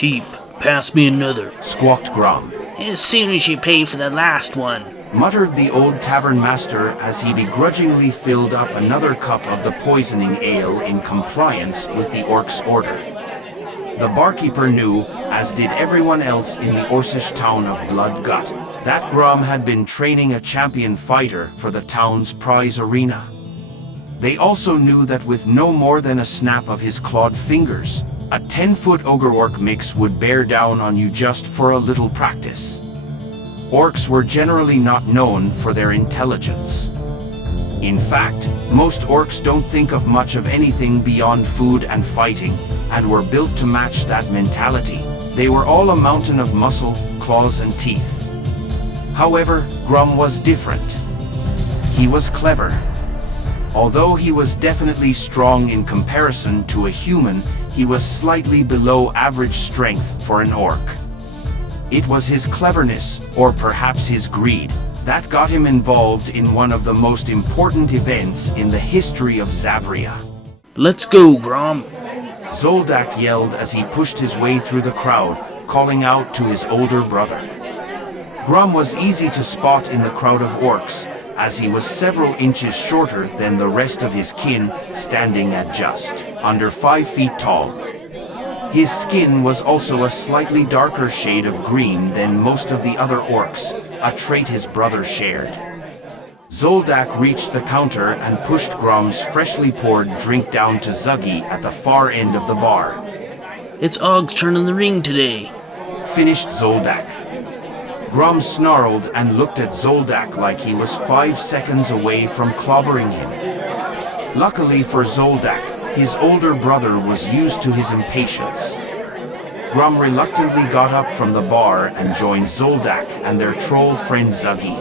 Cheap. Pass me another, squawked Grom. as soon as you pay for the last one, Muttered the old tavern master as he begrudgingly filled up another cup of the poisoning ale in compliance with the orc's order. The barkeeper knew, as did everyone else in the Orcish town of Bloodgut, that Grom had been training a champion fighter for the town's prize arena. They also knew that with no more than a snap of his clawed fingers, a 10-foot Ogre-Orc mix would bear down on you just for a little practice. Orcs were generally not known for their intelligence. In fact, most orcs don't think of much of anything beyond food and fighting, and were built to match that mentality. They were all a mountain of muscle, claws and teeth. However, Grom was different. He was clever. Although he was definitely strong in comparison to a human, he was slightly below average strength for an orc. It was his cleverness, or perhaps his greed, that got him involved in one of the most important events in the history of Xavria. Let's go, Grom. Zoldac yelled as he pushed his way through the crowd, calling out to his older brother. Grom was easy to spot in the crowd of orcs, as he was several inches shorter than the rest of his kin, standing at just under 5 feet tall. His skin was also a slightly darker shade of green than most of the other orcs, a trait his brother shared. Zoldac reached the counter and pushed Grom's freshly poured drink down to Zuggi at the far end of the bar. It's Og's turn in the ring today, finished Zoldac. Grom snarled and looked at Zoldac like he was 5 seconds away from clobbering him. Luckily for Zoldac, his older brother was used to his impatience. Grom reluctantly got up from the bar and joined Zoldac and their troll friend Zuggi.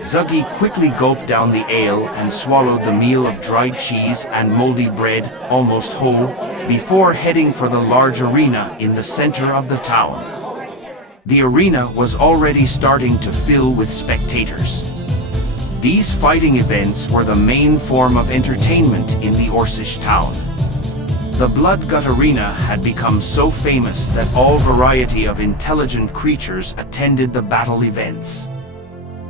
Zuggi quickly gulped down the ale and swallowed the meal of dried cheese and moldy bread, almost whole, before heading for the large arena in the center of the town. The arena was already starting to fill with spectators. These fighting events were the main form of entertainment in the Orcish town. The Bloodgut Arena had become so famous that all variety of intelligent creatures attended the battle events.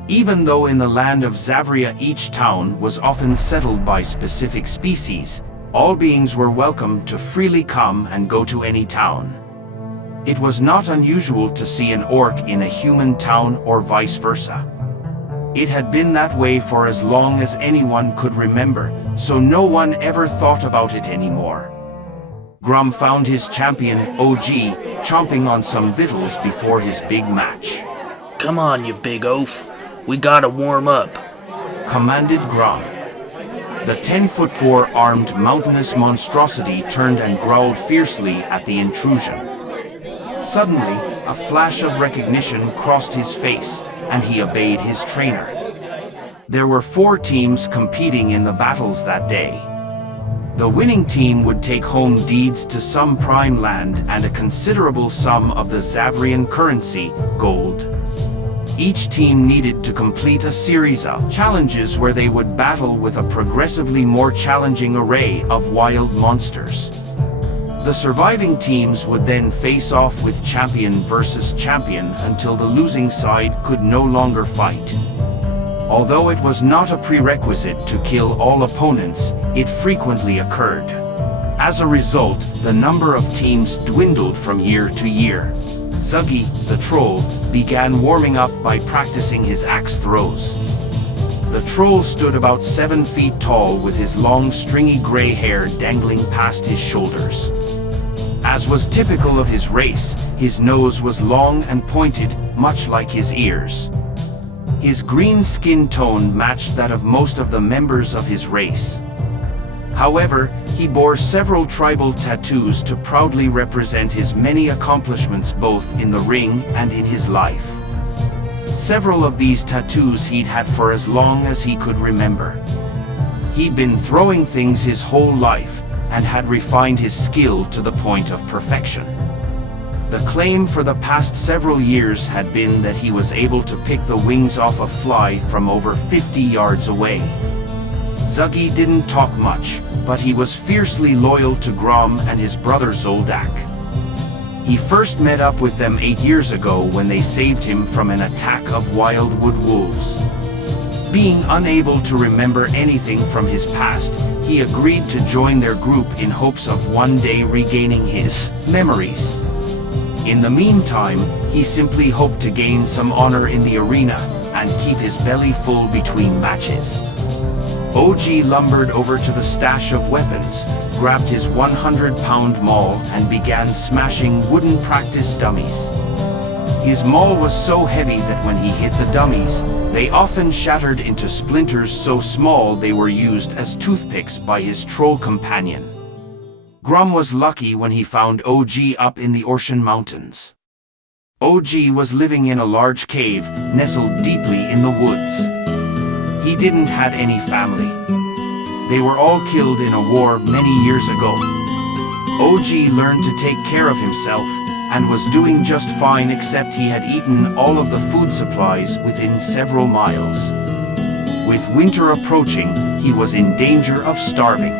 Even though in the land of Xavria each town was often settled by specific species, all beings were welcome to freely come and go to any town. It was not unusual to see an orc in a human town or vice versa. It had been that way for as long as anyone could remember, so no one ever thought about it anymore. Grom found his champion, OG, chomping on some victuals before his big match. Come on, you big oaf. We gotta warm up, commanded Grom. The 10-foot-4 armed mountainous monstrosity turned and growled fiercely at the intrusion. Suddenly, a flash of recognition crossed his face, and he obeyed his trainer. There were 4 teams competing in the battles that day. The winning team would take home deeds to some prime land and a considerable sum of the Xavrian currency, gold. Each team needed to complete a series of challenges where they would battle with a progressively more challenging array of wild monsters. The surviving teams would then face off with champion versus champion until the losing side could no longer fight. Although it was not a prerequisite to kill all opponents, it frequently occurred. As a result, the number of teams dwindled from year to year. Zuggi, the troll, began warming up by practicing his axe throws. The troll stood about 7 feet tall with his long stringy gray hair dangling past his shoulders. As was typical of his race, his nose was long and pointed, much like his ears. His green skin tone matched that of most of the members of his race. However, he bore several tribal tattoos to proudly represent his many accomplishments both in the ring and in his life. Several of these tattoos he'd had for as long as he could remember. He'd been throwing things his whole life, and had refined his skill to the point of perfection. The claim for the past several years had been that he was able to pick the wings off a fly from over 50 yards away. Zuggi didn't talk much, but he was fiercely loyal to Grom and his brother Zoldac. He first met up with them 8 years ago when they saved him from an attack of wildwood wolves. Being unable to remember anything from his past, he agreed to join their group in hopes of one day regaining his memories. In the meantime, he simply hoped to gain some honor in the arena and keep his belly full between matches. OG lumbered over to the stash of weapons, grabbed his 100-pound maul and began smashing wooden practice dummies. His maul was so heavy that when he hit the dummies, they often shattered into splinters so small they were used as toothpicks by his troll companion. Grom was lucky when he found OG up in the Ocean Mountains. OG was living in a large cave nestled deeply in the woods. He didn't have any family. They were all killed in a war many years ago. OG learned to take care of himself and was doing just fine, except he had eaten all of the food supplies within several miles. With winter approaching, he was in danger of starving.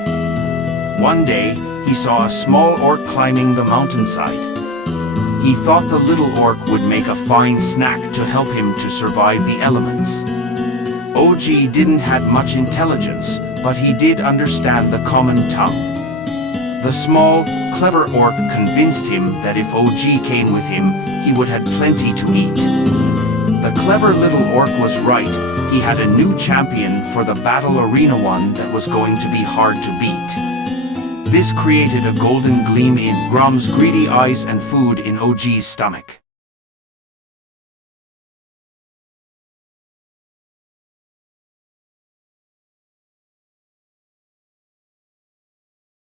One day, he saw a small orc climbing the mountainside. He thought the little orc would make a fine snack to help him to survive the elements. OG didn't have much intelligence, but he did understand the common tongue. The small, clever orc convinced him that if OG came with him, he would have plenty to eat. The clever little orc was right. He had a new champion for the battle arena, one that was going to be hard to beat. This created a golden gleam in Grom's greedy eyes and food in OG's stomach.